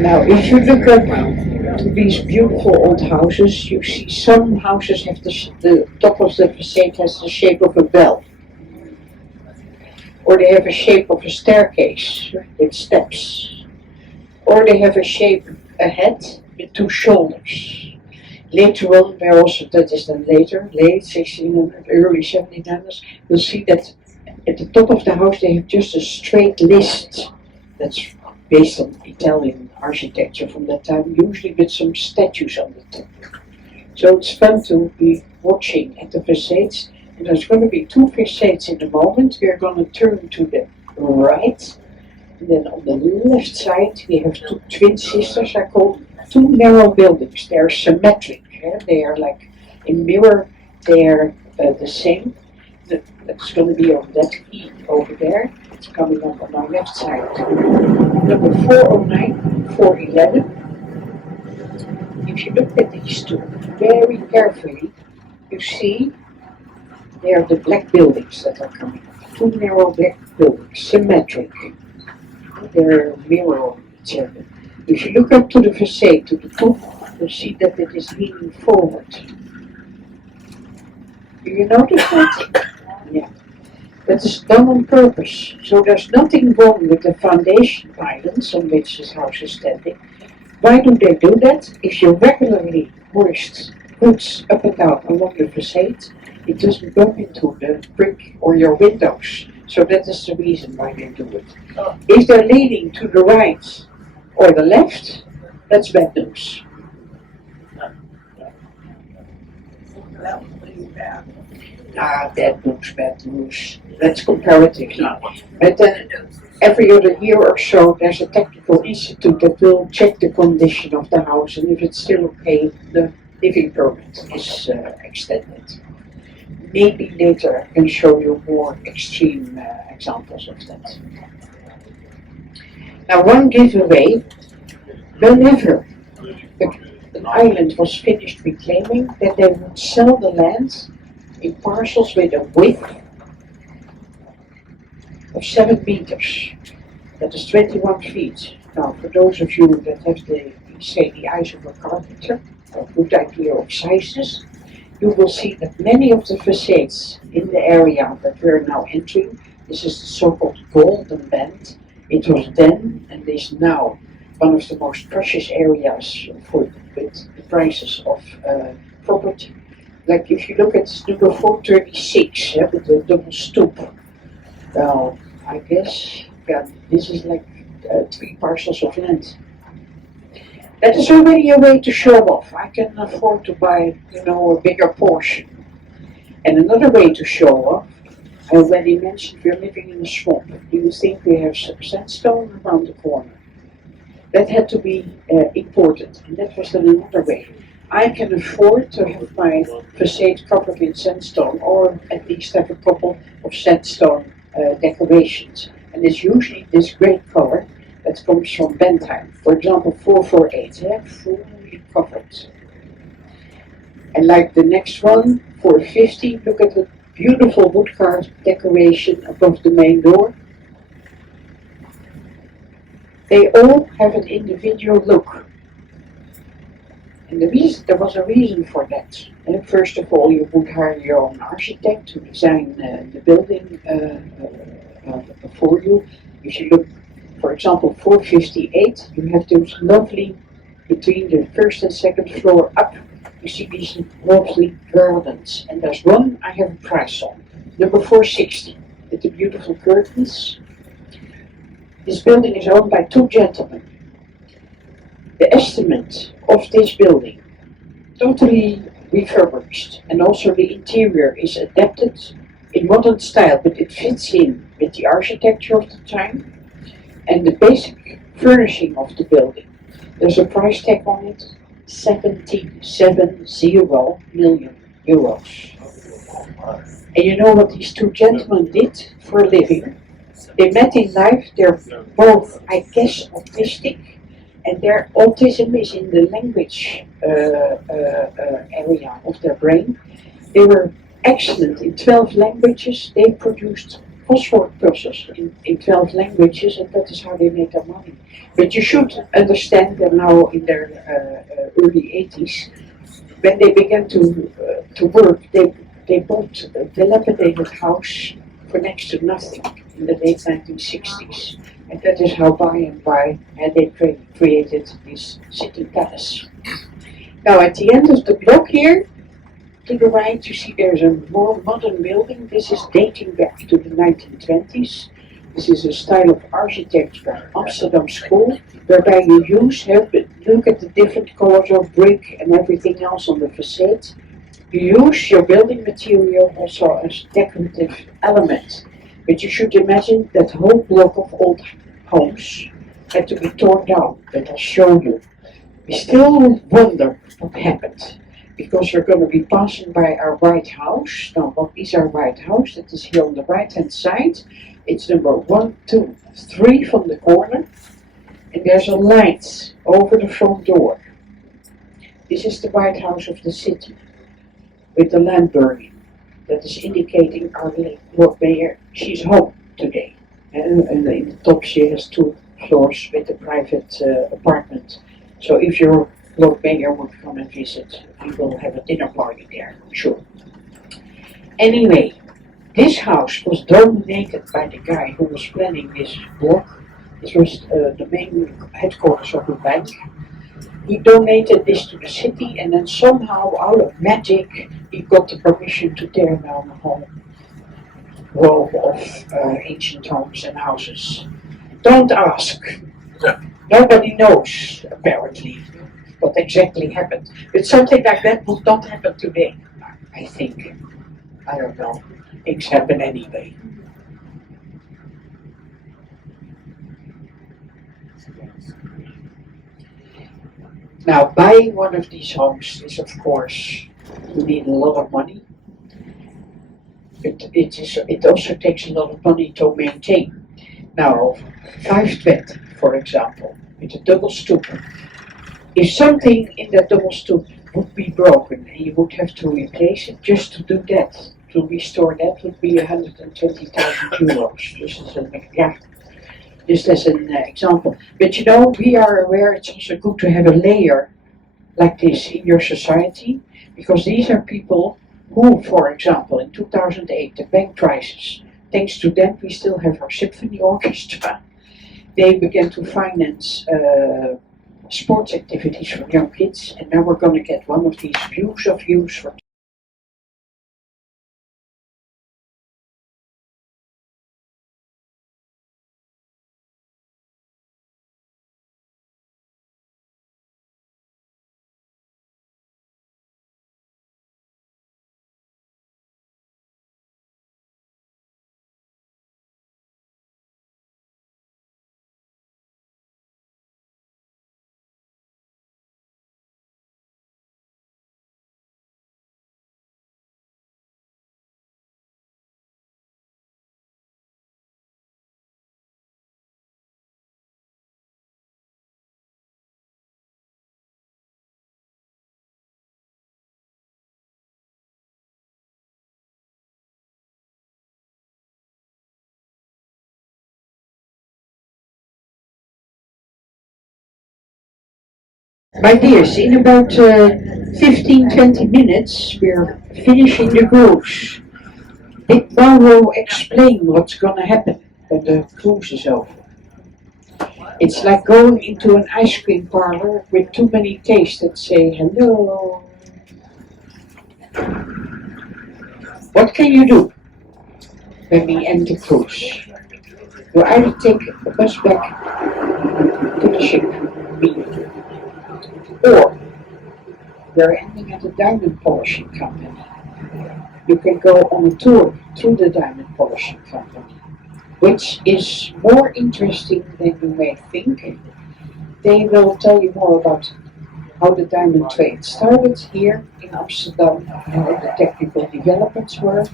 Now, if you look at these beautiful old houses, you see some houses have the top of the facade has the shape of a bell, or they have a shape of a staircase with steps, or they have a shape, a head with two shoulders. Later on, where also that is then later, late 1600, early 1700s, you'll see that at the top of the house they have just a straight list that's based on Italian architecture from that time, usually with some statues on the top. So it's fun to be watching at the facades, and there's going to be two facades in a moment. We're going to turn to the right, and then on the left side we have two twin sisters. I call two narrow buildings. They're symmetric. They are like in mirror. They're the same. That's going to be on that key over there. It's coming up on our left side. Number 409, 411. If you look at these two very carefully, you see they are the black buildings that are coming up. Two narrow black buildings, symmetric. They're mirror on each other. If you look up to the facade, to the top, you'll see that it is leaning forward. Do you notice that? Yeah. That is done on purpose. So there's nothing wrong with the foundation pylons on which this house is standing. Why do they do that? If you regularly hoist hoods up and down along the facade, it doesn't go into the brick or your windows. So that is the reason why they do it. If they're leaning to the right or the left, that's bad news. Bad news. That's comparatively. But then every other year or so there's a technical institute that will check the condition of the house, and if it's still okay, the living permit is extended. Maybe later I can show you more extreme examples of that. Now, one giveaway, whenever an island was finished reclaiming, that they would sell the land in parcels with a width of 7 meters. That is 21 feet. Now, for those of you that have the eyes of a carpenter, a good idea of sizes, you will see that many of the facades in the area that we're now entering, this is the so-called golden band. It was then and is now one of the most precious areas with the prices of property. Like if you look at number 436, with the double stoop, well, I guess this is like 3 parcels of land. That is already a way to show off. I can afford to buy, a bigger portion. And another way to show off, I already mentioned we're living in a swamp. Do you think we have some sandstone around the corner? That had to be imported, and that was then another way. I can afford to have my facade covered in sandstone, or at least have a couple of sandstone decorations. And it's usually this grey color that comes from Bentheim. For example, 448, fully covered. And like the next one, 450, look at the beautiful woodcarved decoration above the main door. They all have an individual look. And there was a reason for that. First of all, you would hire your own architect to design the building for you. If you look, for example, 458, you have those lovely, between the first and second floor up, You see these lovely gardens, and there's one I have a price on, number 460, with the beautiful curtains. This building is owned by two gentlemen. The estimate of this building, totally refurbished, and also the interior is adapted in modern style, but it fits in with the architecture of the time and the basic furnishing of the building. There's a price tag on it, 70 million euros. And you know what these two gentlemen did for a living? They met in life, they're both, I guess, autistic, and their autism is in the language area of their brain. They were excellent in 12 languages. They produced crossword puzzles in 12 languages, and that is how they made their money. But you should understand that now in their early 80s, when they began to work, they bought a dilapidated house for next to nothing in the late 1960s. And that is how by and by they created this city palace. Now at the end of the block here, to the right, you see there's a more modern building. This is dating back to the 1920s. This is a style of architecture, Amsterdam school, whereby you look at the different colors of brick and everything else on the facade. You use your building material also as decorative element. But you should imagine that whole block of old homes had to be torn down, but I'll show you. We still wonder what happened, because you're going to be passing by our White House. Now, what is our White House? That is here on the right hand side. It's number 1, 2, 3 from the corner. And there's a light over the front door. This is the White House of the city, with the lamp burning. That is indicating our Lord Mayor, she's home today. And in the top she has 2 floors with a private apartment. So if your Lord Mayor would come and visit, we will have a dinner party there, sure. Anyway, this house was donated by the guy who was planning this block. This was the main headquarters of the bank. He donated this to the city, and then somehow, out of magic, he got the permission to tear down the whole row of ancient homes and houses. Don't ask. Yeah. Nobody knows, apparently, what exactly happened. But something like that would not happen today, I think. I don't know. Things happen anyway. Now, buying one of these homes is, of course, you need a lot of money. It also takes a lot of money to maintain. Now, 520, for example, with a double stoop. If something in that double stoop would be broken and you would have to replace it, just to do that, to restore that, would be 120,000 euros. Just as an example. But you know, we are aware it's also good to have a layer like this in your society, because these are people who, for example, in 2008, the bank crisis, thanks to them, we still have our symphony orchestra. They began to finance sports activities for young kids, and now we're going to get one of these views of use for my dears, in about 15-20 minutes we're finishing the cruise. Did Mauro explain what's gonna happen when the cruise is over? It's like going into an ice cream parlor with too many tastes that say hello. can you do when we end the cruise? You either take the bus back to the ship, or we're ending at a diamond polishing company. You can go on a tour through the diamond polishing company, which is more interesting than you may think. They will tell you more about how the diamond trade started here in Amsterdam and what the technical developments were.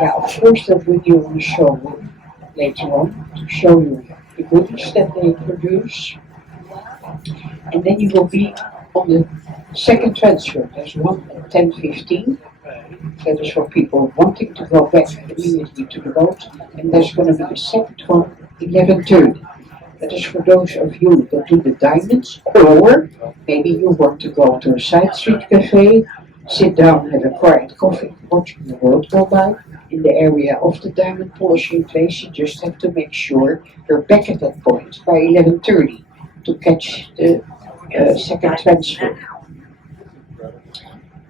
Yeah, of course, they'll bring you on a showroom later on to show you the goodies that they produce. And then you will be on the second transfer. There's one at 10:15. That is for people wanting to go back immediately to the boat. And there's going to be a second one, 11:30. That is for those of you that do the diamonds, or maybe you want to go to a side street cafe, sit down, have a quiet coffee, watching the world go by. In the area of the diamond polishing place, you just have to make sure you're back at that point by 11:30 to catch the second transfer.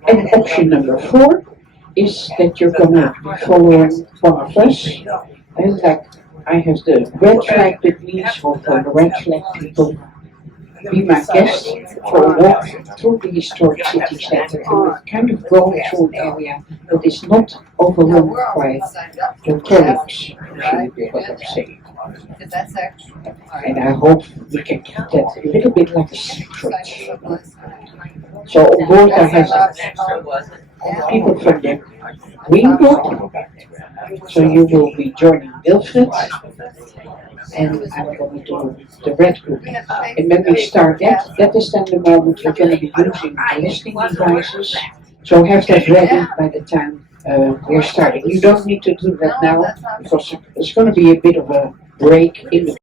And option number 4 is that you're going to be following one of us, and like I have the red flag with me, so for the red flag people, be my guest for a walk through the historic city center, and we're kind of going through an area that is not overrun by the tourists, if you what I'm saying. And I hope we can keep that a little bit like a secret. So on board I have people from the green group, so you will be joining Wilfred, and I'm going to do the red group. And when we start that is then the moment we're going to be using the listening devices, so have that ready by the time we're starting. You don't need to do that now, because it's going to be a bit of a break in the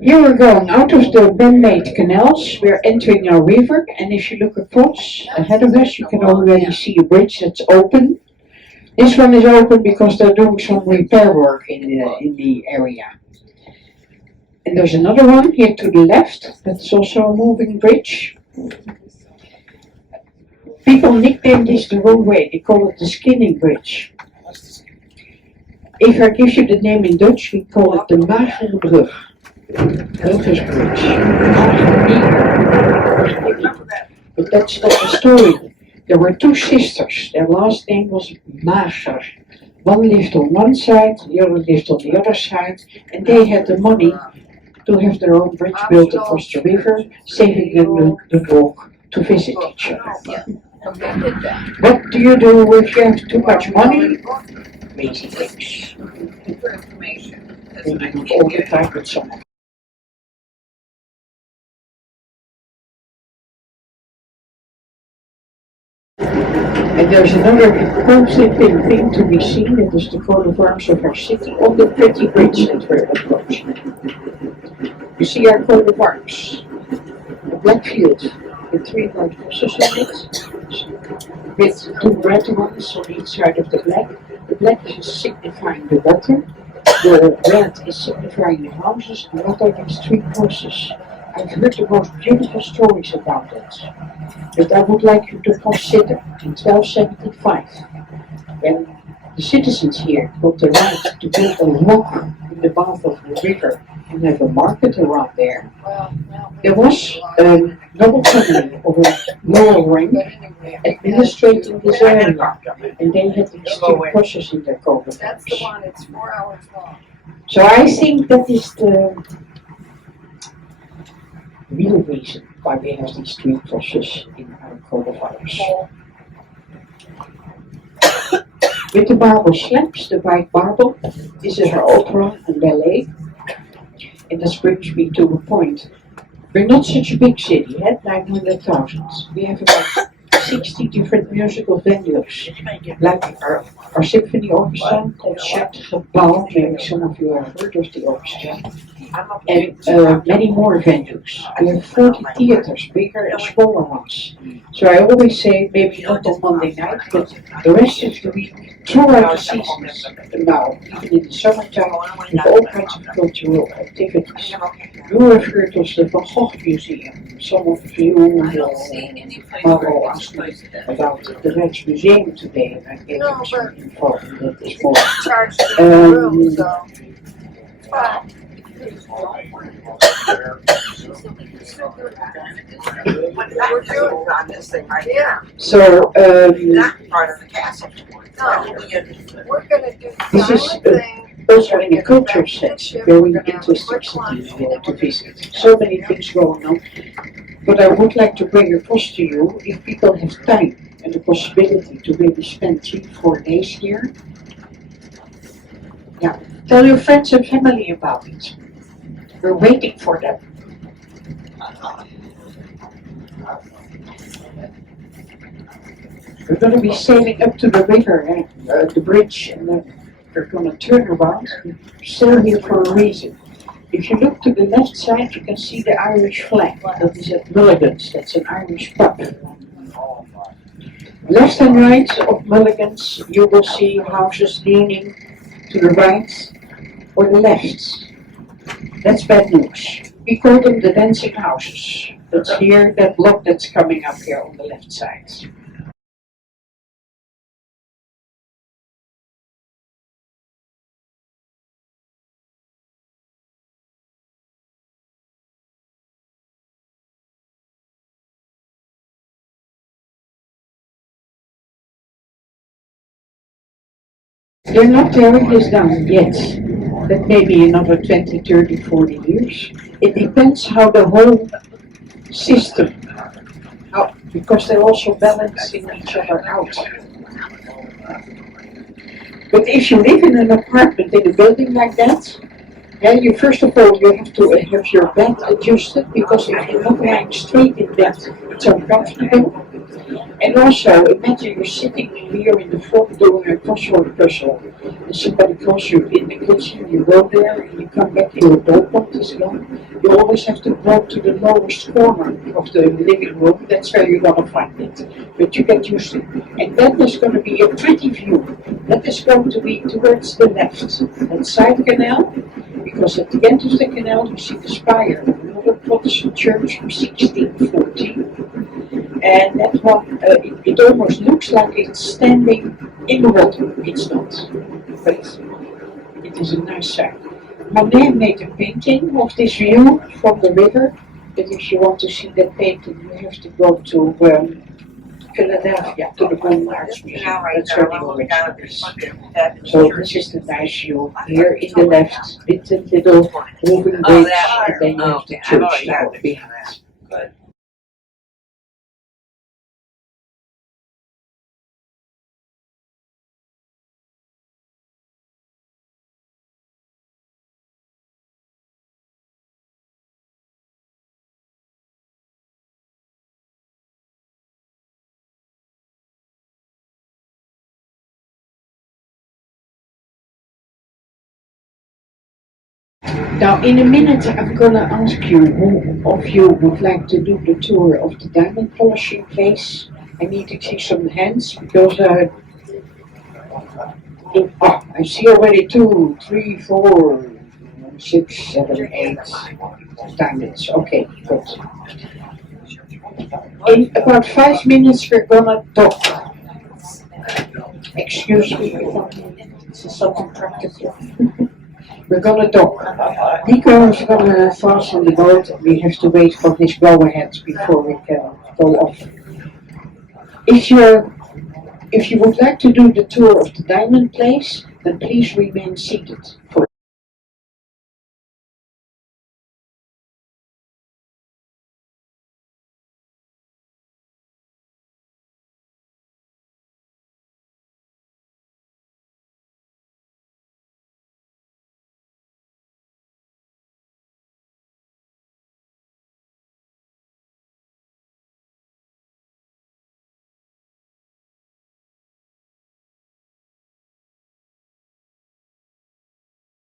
You are going out of the man-made canals. We're entering a river, and if you look across ahead of us, you can already see a bridge that's open. This one is open because they're doing some repair work in the area. And there's another one here to the left that's also a moving bridge. People nickname this the wrong way. They call it the skinning bridge. If I give you the name in Dutch, we call it the magere brug. Bridge. But that's not the story. There were 2 sisters. Their last name was Mager. One lived on one side, the other lived on the other side, and they had the money to have their own bridge built across the river, saving them the walk to visit each other. What do you do if you have too much money? Amazing things. We do it all the time with someone. And there's another imposing thing to be seen, that is the coat of arms of our city on the pretty bridge that we're approaching. You see our coat of arms, a black field with 3 white crosses on it, with 2 red ones on each side of the black. The black is signifying the water, the red is signifying the houses, and what are these 3 crosses? I've heard the most beautiful stories about it, but I would like you to consider in 1275, when the citizens here got the right to build a rock in the mouth of the river and have a market around there. There was a noble family of a lower rank administrating this area, and they had these 2 crosses in their coat of arms. So I think that is the real reason why we have these 3 crosses in our coat of arms. With the marble slabs, the white marble, this is our opera and ballet. And this brings me to a point. We're not such a big city, 900,000. We have about 60 different musical venues, like our symphony orchestra, Concertgebouw, maybe some of you have heard of the orchestra, and many more venues. We have 40 theaters, bigger and smaller ones. So I always say, maybe not on Monday night, but the rest of the week, throughout the seasons now, even in the summertime, with all kinds of cultural activities. You have heard of the Van Gogh Museum. Some of you will ask me about the Rijks Museum today, and I gave you some info on that this morning. So, this is also in a cultural sense a very interesting city to visit. So many things going on. But I would like to bring across to you, if people have time and the possibility to maybe spend 3-4 days here, yeah, tell your friends and family about it. We're waiting for them. We're going to be sailing up to the river and the bridge, and then we're going to turn around. We're still here for a reason. If you look to the left side, you can see the Irish flag. That is at Mulligan's. That's an Irish pub. Left and right of Mulligan's, you will see houses leaning to the right or the left. That's bad news. We call them the dancing houses. That's here, that block that's coming up here on the left side. They're not tearing this down yet. That may be another 20, 30, 40 years. It depends how the whole system, because they're also balancing each other out. But if you live in an apartment in a building like that, then you first of all you have to have your bed adjusted, because if you're not lying straight in bed, it's uncomfortable. And also, imagine you're sitting here in the front doing a crossword puzzle, and somebody calls you in the kitchen, you go there, and you come back, your doorknob is gone. You always have to go to the lowest corner of the living room, that's where you're going to find it. But you get used to it. And then there's going to be a pretty view. That is going to be towards the left, inside the canal, because at the end of the canal you see the spire of another Protestant church from 1614. And that one, it almost looks like it's standing in the water. It's not, but it is a nice sight. Monet made a painting of this view from the river, but if you want to see that painting, you have to go to Philadelphia, to the Golden Arts Museum. That's where the original is. So this is the nice view here in the left, with the little moving bridge, and then you have the church now behind. Now, in a minute, I'm going to ask you who of you would like to do the tour of the diamond polishing place. I need to see some hands because I see already 2, 3, 4, 6, 7, 8 diamonds. Okay, good. In about 5 minutes, we're going to dock. Excuse me, this is something practical. We're gonna dock. Nico is gonna fasten the boat, and we have to wait for his go-ahead before we can go off. If you would like to do the tour of the diamond place, then please remain seated for